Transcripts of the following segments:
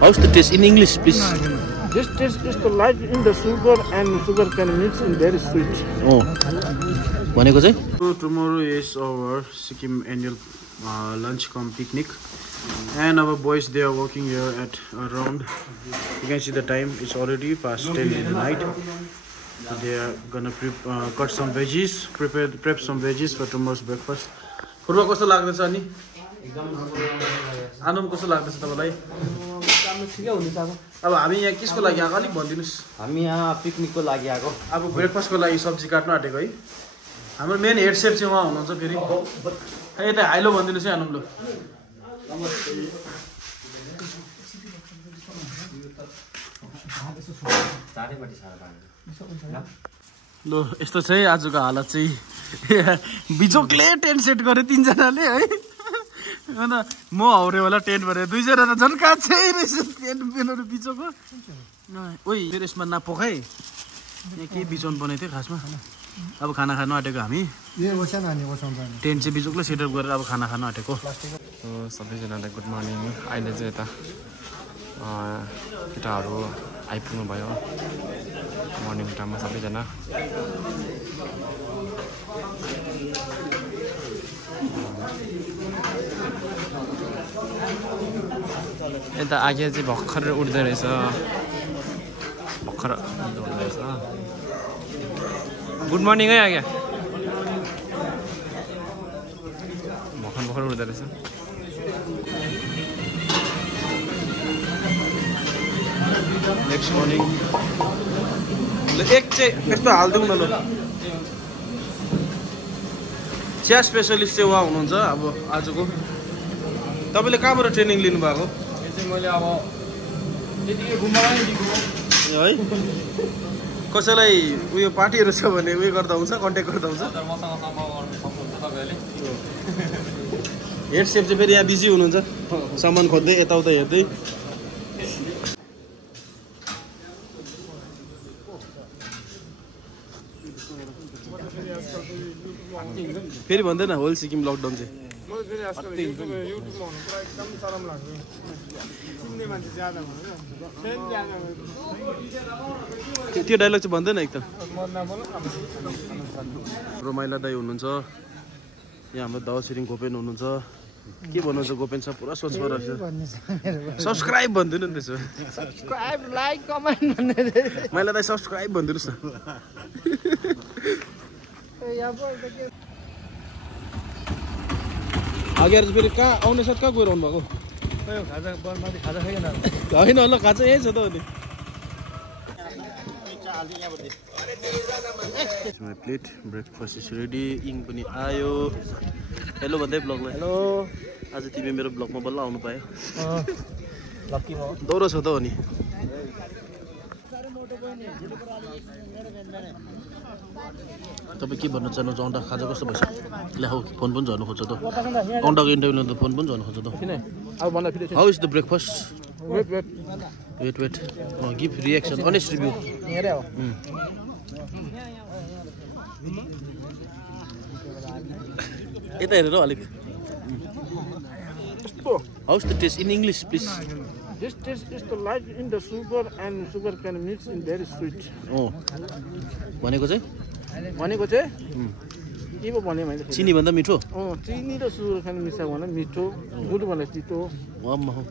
How's the taste in English, please? This taste is the light in the sugar and sugar can mix in very sweet. Oh. So tomorrow is our Sikkim annual lunch cum picnic, and our boys, they are working here at around, you can see the time, it's already past 10 in the night. So they are gonna cut some veggies, prep some veggies for tomorrow's breakfast. Purva kasto लाग्दैछ अनि आनम कस्तो लाग्दैछ तपाईलाई? ठिकै हुनुहुन्छ अब हामी यहाँ किसको लागि आएको अलिक भनिदिनुस्? हामी यहाँ पिकनिकको लागि आएको। अब ब्रेकफास्टको लागि सब्जी काट्न आटेको है। हाम्रो मेन हेड शेफ चाहिँ उहाँ हुनुहुन्छ फेरि। यता हाइलो भनिदिनुस् है आनम ल। ल यस्तो चाहिँ आजको हालत चाहिँ बिजोकले टेन्ट सेट गरे तीनजनाले है। अन्त म हाउरे होला टेन्ट भरे दुईजना त झन् कान्छै रहेछ टेन्ट बेनहरू बिचोको। ओइ फेरि यसमा नपोखाइ यहाँ केही बिचौन बनाएको थियो खासमा। अब खाना खानु आँटेको हामी। टेन्ट चाहिँ बिचोकले सेटअप गरेर अब खाना खानु आँटेको। सबैजनालाई गुड मर्निङ। अहिले चाहिँ यता केटाहरू आइपुग्नु भयो मर्निङ टाइममा सबैजना। यता आगे चाहिँ भर्खर उठ्दै रहेछ, भर्खर उठ्दो रहेछ। गुड मर्निङ है आगे, भर्खर उठ्दो रहेछ। नेक्स्ट मर्निङ एक चाहिँ यस्तो हालिदिउँ न ल। चिया स्पेसलिस्ट चाहिँ उहाँ हुनुहुन्छ अब आजको। तपाईँले कहाँबाट ट्रेनिङ लिनुभएको? मैले अब त्यतिकै गुम्बामै दिएको है। कसैलाई उयो पार्टीहरू छ भने उयो गर्दा हुन्छ, कन्ट्याक्ट गर्दा हुन्छ। हेड सेफ चाहिँ फेरि यहाँ बिजी हुनुहुन्छ सामान खोज्दै यताउता हेर्दै। फेरि भन्दैन होल सिक्किम लकडाउन चाहिँ। त्यो डायलग चाहिँ भन्दैन एकदम। रमाइला दाई हुनुहुन्छ यहाँ, हाम्रो दावा छिरिङ गोपेन हुनुहुन्छ। के भन्नुहुन्छ गोपेन साहब? पुरा सोच रहेछ। सब्सक्राइब भनिदिनु नि त्यसो। Subscribe, like, comment भन्ने। माइला दाई सब्सक्राइब भनिदिनुहोस् न। अगाडि फेरि कहाँ आउने साथ कहाँ गएर आउनु भएको? होइन ल खाजा यहीँ छ त अनि। Plate breakfast is ready. इङ पनि आयो। हेलो भन्दै ब्लगलाई। हेलो। आज तिमी मेरो ब्लगमा बल्ल आउनु पायो। लक्की म। दौरो छ त अनि। तपाईँ के भन्नु चाहनुहुन्छ? अन्डा खाजा कस्तो भएछ? ल्या हौ फोन पनि झर्नु खोज्छ त। अन्डाको इन्टरभ्यू लिँदा फोन पनि झर्नु खोज्छ त। How is the breakfast? Wait give reaction, honest review. यता हेरेर अलिक। How is the taste in English please? This taste is the light in the sugar and sugar can mix in very sweet. Oh. भनेको चाहिँ के पो भने मैले? चिनी भन्दा मिठो? चिनी र सुगर खान मिसाएको भने मिठो, गुड भने तितो। वाम्मा हो।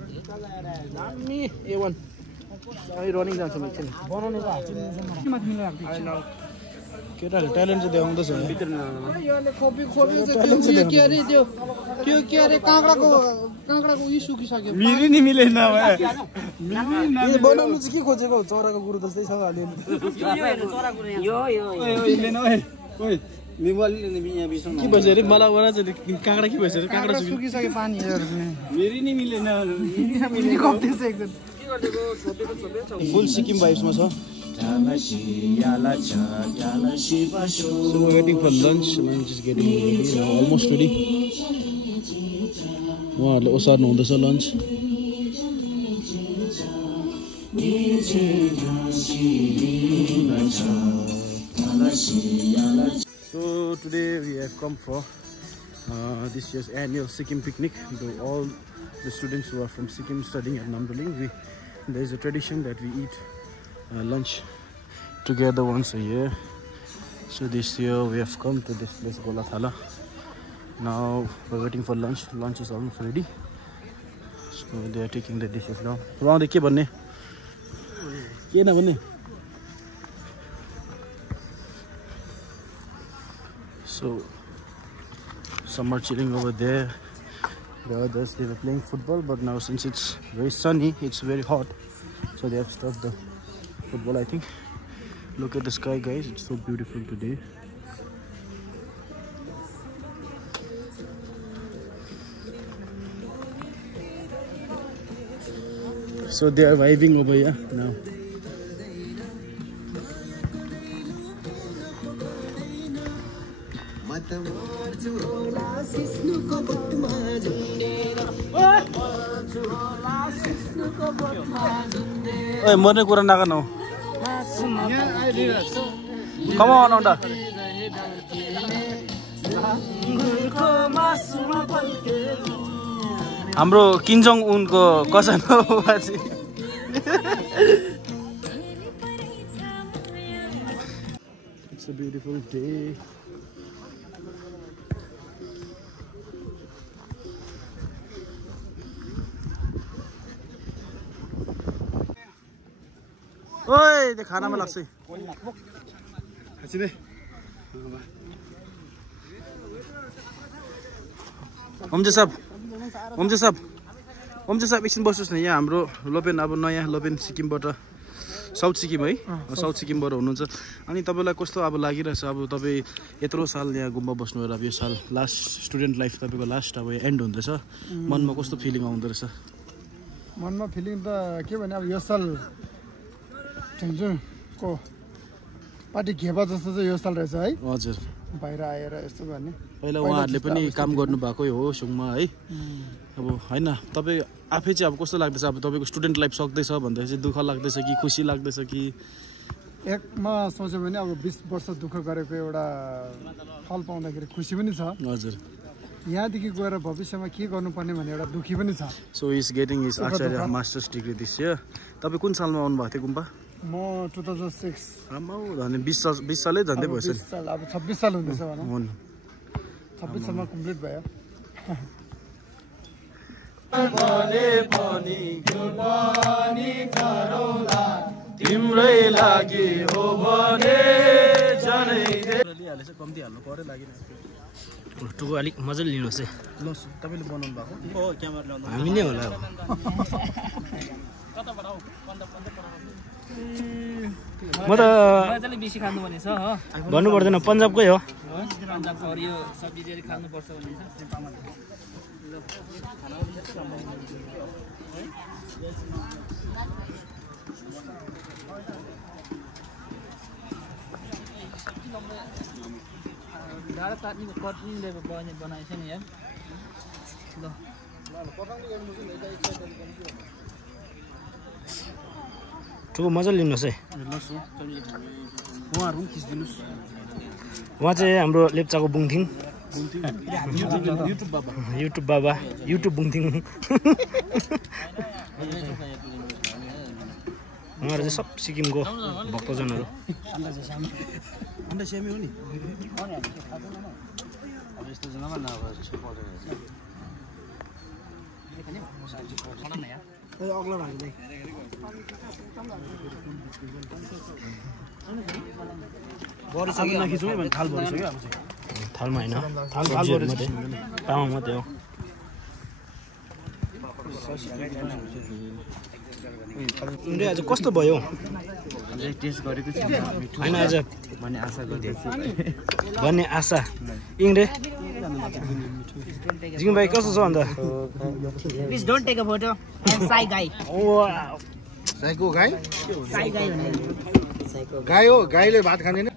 दामी A1। अहिले रनिङ जान्छ म एकछिन। बनाउने त केटाले ट्यालेन्ट चाहिँ देखाउँदैछ। खोपी चाहिँ के अरे त्यो के अरे काँक्राको उयो सुकिसक्यो। मिरी नि मिलेन बनाउनु चाहिँ के खोजेको? चराको गुरु जस्तै छ अलि। के भएछ अरे मलाई बना चाहिँ काँक्रा के भएछ? काँक्रा सुकिसक्यो पानी। मिरी नि मिलेन। फुल सिक्किम भाइब्समा छ। So we're waiting for lunch. Lunch is getting ready. Almost ready. उहाँहरूले ओसार्नु हुँदैछ lunch. So today we have come for this year's annual Sikkim picnic. All the students who are from Sikkim studying at Namdaling. There is a tradition that we eat lunch together once a year. So this year we have come to this place, Golathala. Now we're waiting for lunch. Lunch is almost ready. So they are taking the dishes down. So some are chilling over there. The others, they were playing football, but now since it's very sunny, it's very hot, so they have stopped the football, I think. Look at the sky, guys. It's so beautiful today. So they are vibing over here now. Oi, morning kurang nak no. Come on, Onda. हाम्रो किम Jong उनको कसन हो बाजी. It's a beautiful day. ओए त्यो खानामा लाग्छ है खासिदे ओमजे साहब एकछिन बस्नुस् न. यहाँ हाम्रो लोपेन, अब नयाँ लोपेन सिक्किमबाट, साउथ सिक्किम है, साउथ सिक्किमबाट हुनुहुन्छ. अनि तपाईँलाई कस्तो अब लागिरहेछ? अब तपाईँ यत्रो साल यहाँ गुम्बा बस्नु भएर अब यो साल लास्ट स्टुडेन्ट लाइफ तपाईँको लास्ट अब एन्ड हुँदैछ. मनमा कस्तो फिलिङ आउँदो रहेछ? मनमा फिलिङ त के भने अब यो साल को पार्टी घेपा जस्तो चाहिँ यो साल रहेछ है. हजुर, बाहिर आएर यस्तो गर्ने. पहिला उहाँहरूले पनि काम गर्नु भएकै हो सुङमा है. अब होइन, तपाईँ आफै चाहिँ अब कस्तो लाग्दैछ? अब तपाईँको स्टुडेन्ट लाइफ सक्दैछ भन्दाखेरि चाहिँ दुःख लाग्दैछ कि खुसी लाग्दैछ कि? एकमा सोच्यो भने अब 20 वर्ष दुःख गरेको एउटा फल पाउँदाखेरि खुसी पनि छ. हजुर, यहाँदेखि गएर भविष्यमा के गर्नुपर्ने भन्ने एउटा दुःखी पनि छ. So is getting his Acharya masters degree this year. तपाईँ कुन सालमा आउनु भएको थियो गुम्बा? म 2006. झन् 20 सालै झन्डै भएछ. 20 साल, अब 26 साल हुँदैछ भनौँ. 26 सालमा कम्प्लिट भयो. तिम्रै लागि हो भने जानै कम्ती हाल्नु पर्यो लागिरहेको. टुको अलिक मजाले लिनुहोस् है. ल तपाईँले बनाउनु भएको हो? क्यामेरा हामी नै होला. म त बेसी खानु भनेछ हो, भन्नु पर्दैन, पन्जाबकै हो. यो सब्जी चाहिँ खानुपर्छ भन्ने छ. डाँडा काट्नेको कटिङले बनाएछ नि यार. ल ठुलो मजाले लिनुहोस् है. उहाँहरू पनि खिचिदिनुहोस्. उहाँ चाहिँ हाम्रो लेप्चाको बुङथिङ युट्युब बाबा बुङथिङ. उहाँहरू चाहिँ सब सिक्किमको भक्तजनहरू. थालमा होइन, थाल मात्रै, तामा मात्रै हो. आज कस्तो भयो? होइन आज भन्ने आशा. इङ्रे जिङ भाइ कस्तो छ अन्त? Please don't take a photo. I'm shy guy. Psycho गाई? Shy guy. गाई हो, गाईले भात खाँदैन.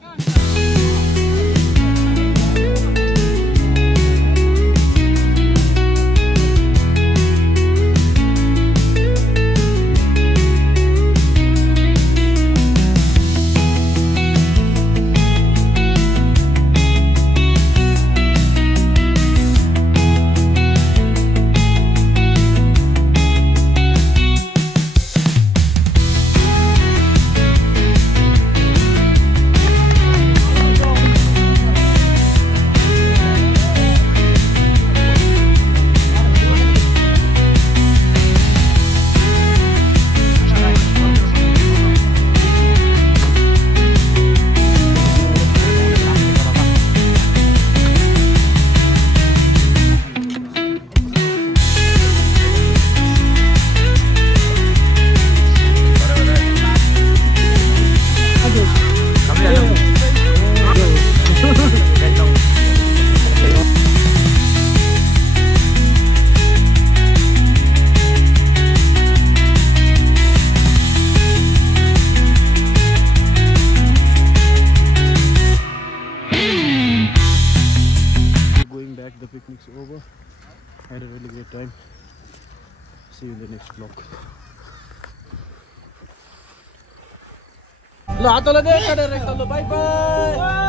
had a really great time. See you in the next vlog. ल हात लगे काटेर ल बाइ बाइ